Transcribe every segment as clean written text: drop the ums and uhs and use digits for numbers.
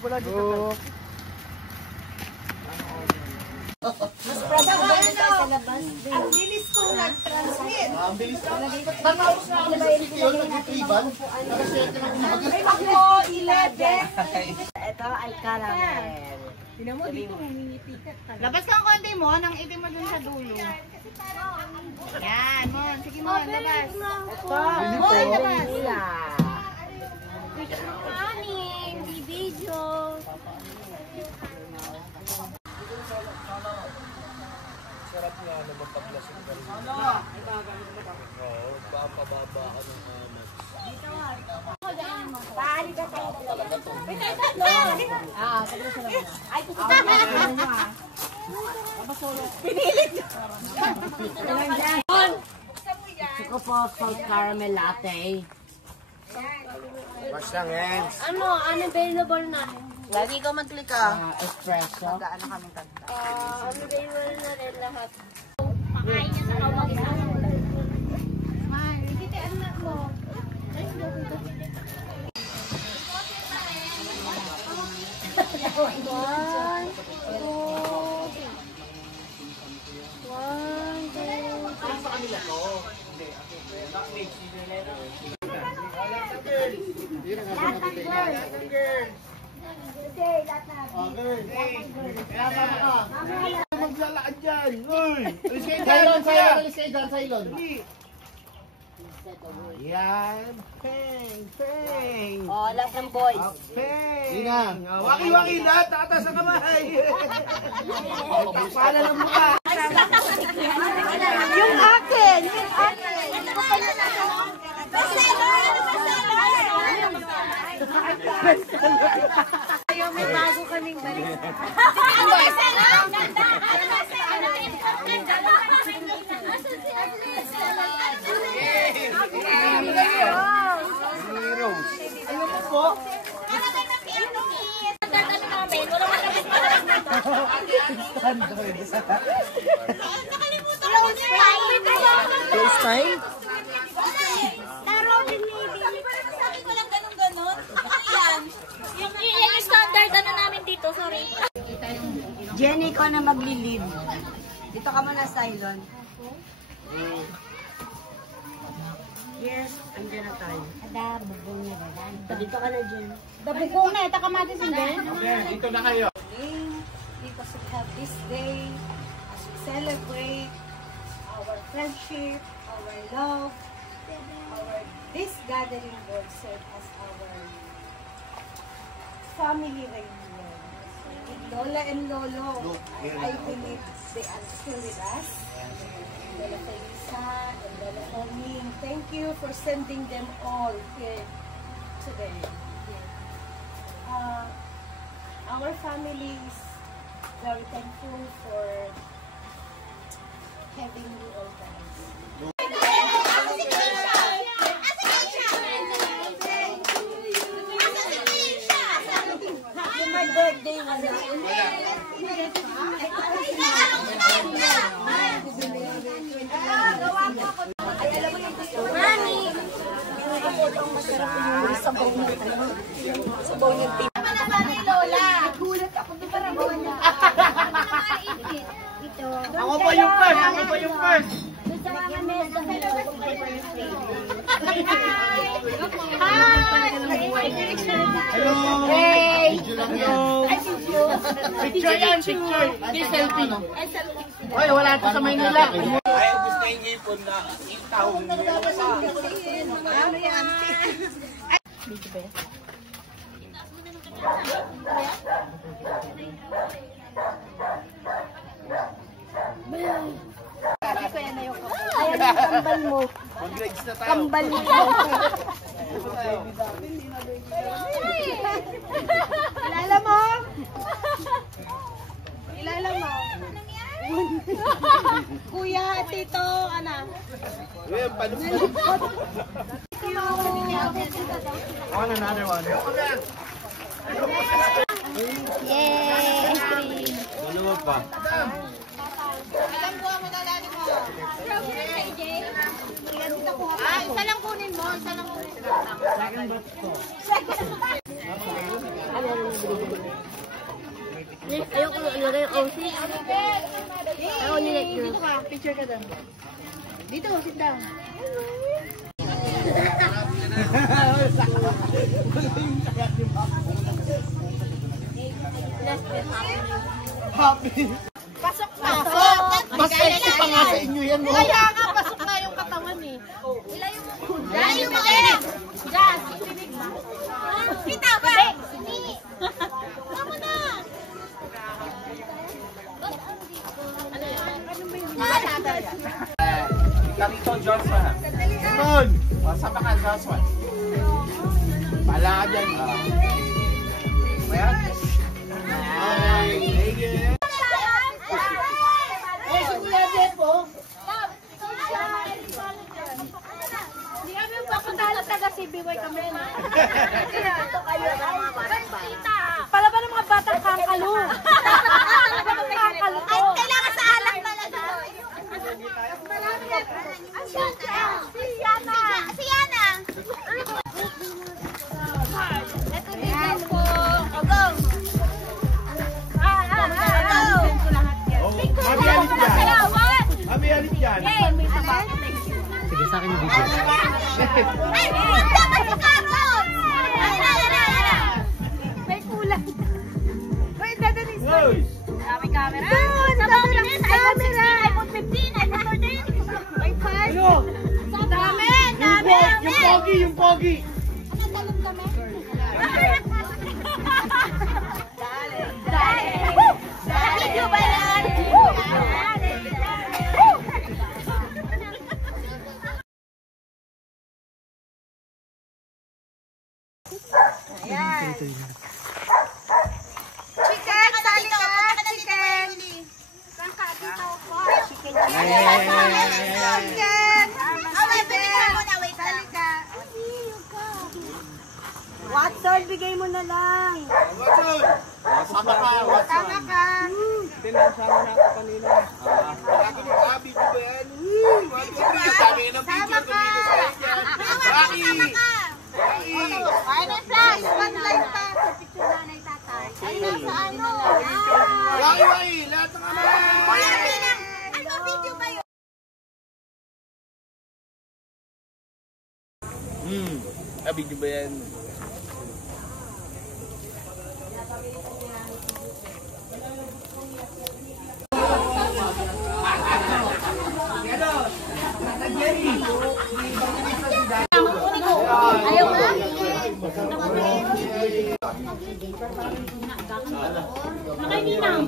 Wala dito. Mas probable na sa labas. Ang bilis kong nag-transmit. Ang bilis na. Tanaos na ako sa city yun, nag-iban. Ay, ako, 11. Ito ay caramel. Tinan mo dito, humingi-tikat ka. Labas lang konti mo, nang itim mo dun sa dulo. Yan, Mon. Sige mo, labas. Ito, Mon, labas. Kanin, di video. Sarap nga naman paglasing ka rin. Oo, pababa ka ng amat. Paali ka tayo. Ay, pinilit. Gusto ko po salt caramel latte. Mas lang, Hens. Ano available na? Lagi ko mag-click Espresso. Gaano kaming kanta? Available na rin lahat. Pakain niya sa kawag isang. Hindi tayo anak mo. Maglalakad dyan. Uy! Alis kayo dyan! Alis kayo dyan, Cylon. Yan. Peng! Peng! Oh, lahat ng boys. Peng! Waki-waki lahat. Tataas ang kamay. Pala ng mukha. Yung akin! Yung akin! Ayaw, may bago kaming balik. Ano mo po? First time? Yung standard ano namin dito, sorry. Jenny, ikaw na magli-lead. Dito ka muna, Cylon. Yes, andyan na tayo. Dito ka na, Jen. Dabugong na, ito kamatis hindi. Okay, dito na kayo. Because we have this day as we celebrate our friendship, our love, this gathering will serve as our family reunion. With Lola and Lolo, I believe they are still with us. Lola Felisa and Lola Omin, thank you for sending them all here today. Our family is very thankful for having you all guys. Happy my birthday, wala. Ay, alam mo yung gusto ko. Mami! Ang masarap yung sabaw niya. Sabaw niya. Lola. Gulat ako, di ba rabawan niya? Ako pa yung first! Ako pa yung first! Hello! Hey! Hello! Picture yan! Picture! Hindi selfie! Hoy, wala ito sa Maynila! Ay, gusto yung ngipon na itahong mo pa! Ano yan? Ayan ang kambal mo. Mag-legs na tayo! Kambal mo. Kilala mo? Kilala mo? Kuya, tito, anak. Uy, palupot! On another one. Yay! Dalawa pa. Alam ko ang madalali mo. Isa lang kunin mo. Second batch ko. Ayoko ilagay yung OC. I only like girls. Dito ka, picture ka doon. Dito, sit down. Happy. Pasok na. Mas sexy pa nga sa inyo yan, no? Kaya nga, pasok na yung katawan eh. Layo mo eh! Gas! Kita ba? Tama na! Ganito, Joshua. Son! O, saan ba ka, Joshua? Pala ka dyan. Ayan. Ay, sige. Eh, si Kuya Jepo. Hindi kami papuntahan taga CBY kami na. Ito kayo ng mga batang-bata. Pala ba ng mga batang kangkalo? Ay, kailangan sa alak talaga. Si Yana! Si Yana! Ito din po. Ogong! Mami, alis yan. Mami, alis yan. Sige, sa akin yung video. Ay, dapat si Carlos! May kulang. Wait, dadalis. Wow. Dami camera. Sa minutes, iPhone 16, iPhone 15, iPhone 14, iPhone 5. Ano? Dami! Dami! Yung pogi, yung pogi. Ano, talong kami? Dali! Video ba yan? Ayan. Chicken, sali ka. Chicken. Saan ka? Dito ako. Chicken. Chicken. Wait, bigyan mo na. Wait lang. Watson, bigay mo na lang. Watson! Sama ka, Watson. Tama ka. Pinansama na ako kanina. Lagi mo, Abi, di ba yan? Sabi ng Sama ka. Rocky! Ay, may flash. One light pa. Picture na na itatay. Ay, nasa ano? Rocky, Rocky! Lahat ng ano! Kuya, bilang. Ano, video ba yun? Abi, di ba yan? Ayaw na? Nakaininaw.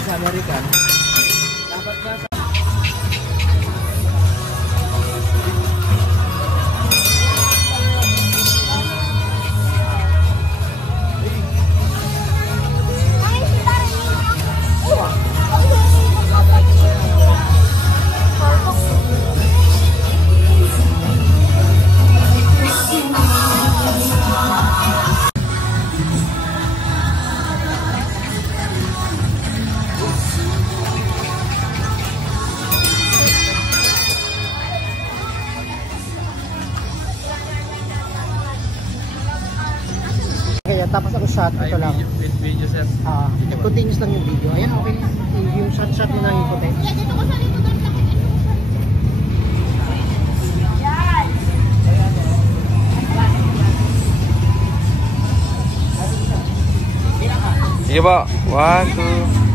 Sa American. Ay, si Darlene. shot, ito lang. With video, sir. Continuous lang yung video. Ayan, okay. Yung shot nyo na yung puti. Dito ko sa likod ng sakit. Sige po. 1, 2.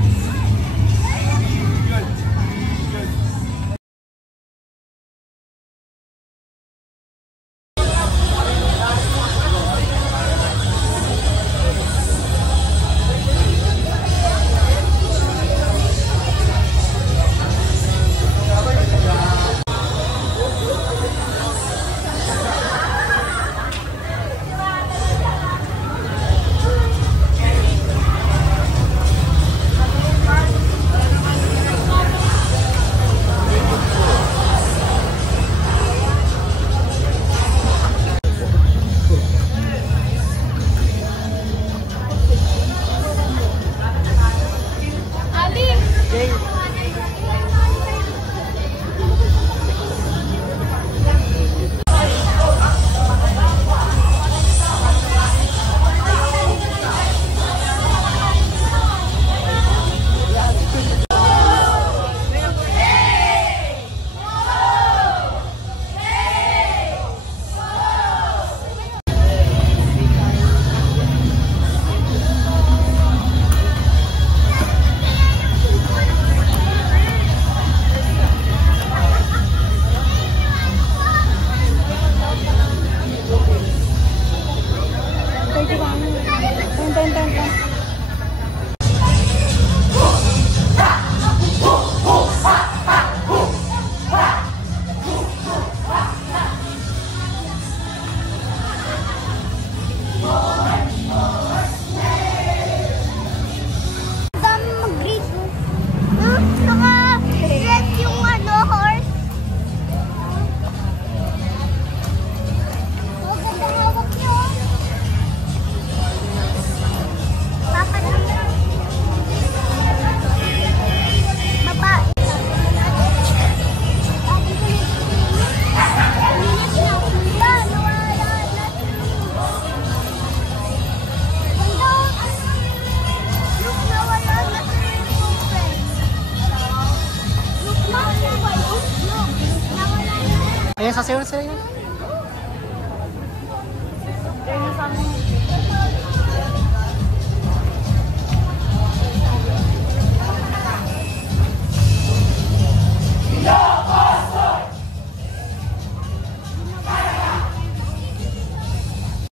Ayan, sasayaw na sila yun. Kaya sa amin